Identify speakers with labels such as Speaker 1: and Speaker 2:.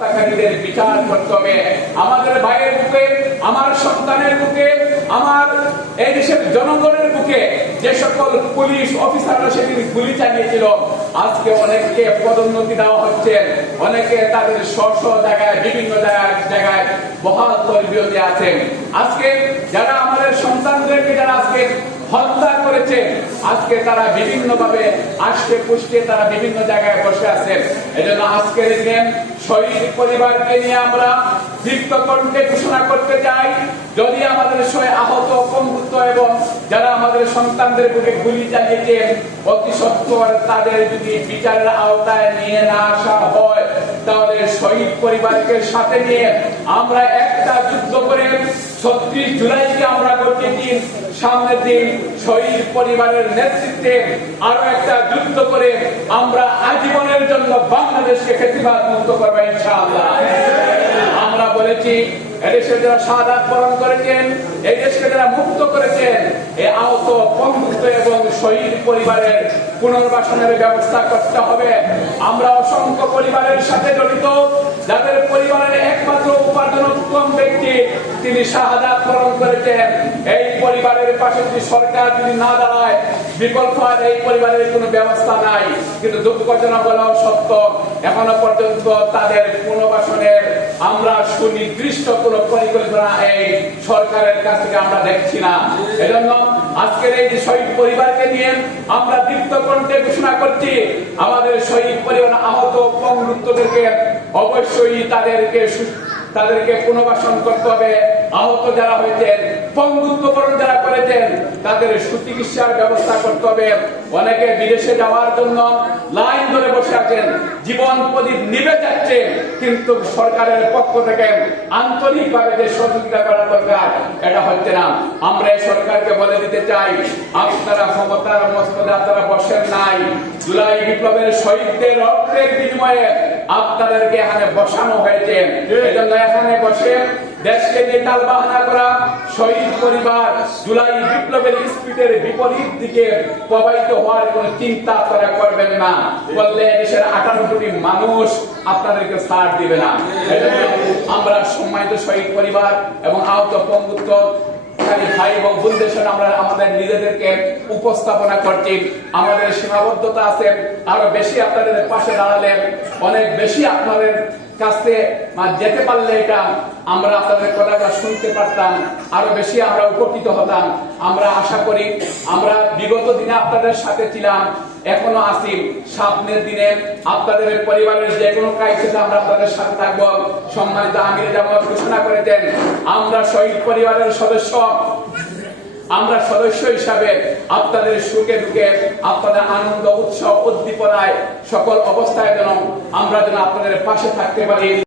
Speaker 1: হত্যাকারীদের বিচার করতে আমাদের ভাইয়ের বুকে, আমার সন্তানের বুকে, আমার এই দেশের জনগণের বুকে যে সকল পুলিশ অফিসাররা সেদিন গুলি চালিয়েছিল, আজকে অনেককে পদোন্নতি দেওয়া হচ্ছে। অনেকে তাদের স্ব জায়গায়, বিভিন্ন জায়গায় বহাল তরবিয়তে আছেন। আজকে যারা আমাদের সন্তানদেরকে যারা আজকে হত্যা করেছে। আজকে তারা বিভিন্ন ভাবে আষ্টে পুষ্টে তারা বিভিন্ন জায়গায় বসে আছেন এজন্য আজকের দিনে শহীদ পরিবারকে নিয়ে আমরা দীপ্ত কণ্ঠে ঘোষণা করতে চাই। যদি আমাদের সয় আহত পঙ্গুত্ব এবং যারা আমাদের সন্তানদের বুকে গুলি চালিয়েছে অতি সত্তর তাদের যদি বিচারের আওতায় নিয়ে না আসা হয় পরিবারকে সাথে নিয়ে আমরা একটা যুদ্ধ করে ছত্রিশ জুলাইকে আমরা করতে দিন সামনের দিন শহীদ পরিবারের নেতৃত্বে আরও একটা যুদ্ধ করে আমরা আজীবনের জন্য বাংলাদেশকে খেতিবাদ মুক্ত করব ইনশাআল্লাহ। আমরা বলেছি এদেশে যারা সাদাত বরণ করেছেন এই দেশকে যারা মুক্ত করেছেন এই আহত এবং শহীদ পরিবারের পুনর্বাসনের ব্যবস্থা করতে হবে। আমরা অসংখ্য পরিবারের সাথে জড়িত তিনি শাহাদাত বরণ করেছেন। এই পরিবারের পাশে যদি সরকার যদি না দাঁড়ায়, বিকল্প আর এই পরিবারের কোনো ব্যবস্থা নাই। কিন্তু দুঃখজনক বলাও সত্য, এখনও পর্যন্ত তাদের পুনর্বাসনের আমরা সুনির্দিষ্ট কোন পরিকল্পনা এই সরকারের কাছ থেকে আমরা দেখছি না। এজন্য আজকের এই যে শহীদ পরিবারকে নিয়ে আমরা দীপ্ত কণ্ঠে ঘোষণা করছি, আমাদের শহীদ পরিবার আহত পঙ্গুত্বদেরকে অবশ্যই তাদেরকে তাদেরকে পুনর্বাসন করতে হবে। আহত যারা হয়েছেন পঙ্গুত্বকরণ যারা করেছেন তাদের সুচিকিৎসার ব্যবস্থা করতে হবে। অনেকে বিদেশে যাওয়ার জন্য লাইন ধরে বসে আছেন। জীবন প্রদীপ নিভে যাচ্ছে কিন্তু সরকারের পক্ষ থেকে আন্তরিকভাবে যে সহযোগিতা করা দরকার এটা হচ্ছে না। আমরা এই সরকারকে বলে দিতে চাই আপনারা ক্ষমতার মস্তদে আপনারা বসেন নাই। জুলাই বিপ্লবের শহীদদের রক্তের বিনিময়ে আপনাদেরকে এখানে বসানো হয়েছে। এজন্য এখানে বসে দেশকে নিয়ে টালবাহানা করা, শহীদ পরিবার জুলাই বিপ্লবের স্পিডের বিপরীত দিকে প্রবাহিত হওয়ার কোনো চিন্তা আপনারা করবেন না। বললে দেশের আঠারো কোটি মানুষ আপনাদেরকে ছাড় দিবে না। আমরা সম্মানিত শহীদ পরিবার এবং আহত পঙ্গুত্ব ভাই এবং বোনদের সাথে আমরা আমাদের নিজেদেরকে উপস্থাপনা করছি। আমাদের সীমাবদ্ধতা আছে। আরও বেশি আপনাদের পাশে দাঁড়ালে অনেক বেশি আপনাদের কাছে যেতে পারলে এটা আমরা আপনাদের কথাটা শুনতে পারতাম, আরও বেশি আমরা উপকৃত হতাম। আমরা আশা করি আমরা বিগত দিনে আপনাদের সাথে ছিলাম, এখনও আছি। সামনের দিনে আপনাদের পরিবারের যে কোনো আমরা আপনাদের সাথে থাকব। সম্মানিত আমির জামাত ঘোষণা করেছেন, আমরা শহীদ পরিবারের সদস্য আমরা সদস্য হিসাবে আপনাদের সুখে দুঃখে, আপনাদের আনন্দ উৎসব উদ্দীপনায় সকল অবস্থায় যেন আমরা যেন আপনাদের পাশে থাকতে পারি।